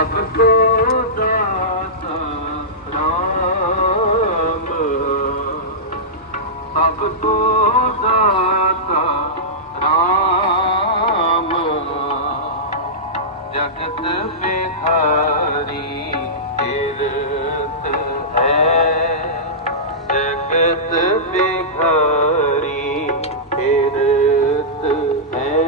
ਸਭ ਕੋ ਦਾਤਾ ਰਾਮ, ਸਭ ਕੋ ਦਾਤਾ ਰਾਮ, ਜਗਤ ਬਿਹਾਰੀ ਤੀਰਥ ਹੈ, ਜਗਤ ਬਿਹਾਰੀ ਤੀਰਥ ਹੈ।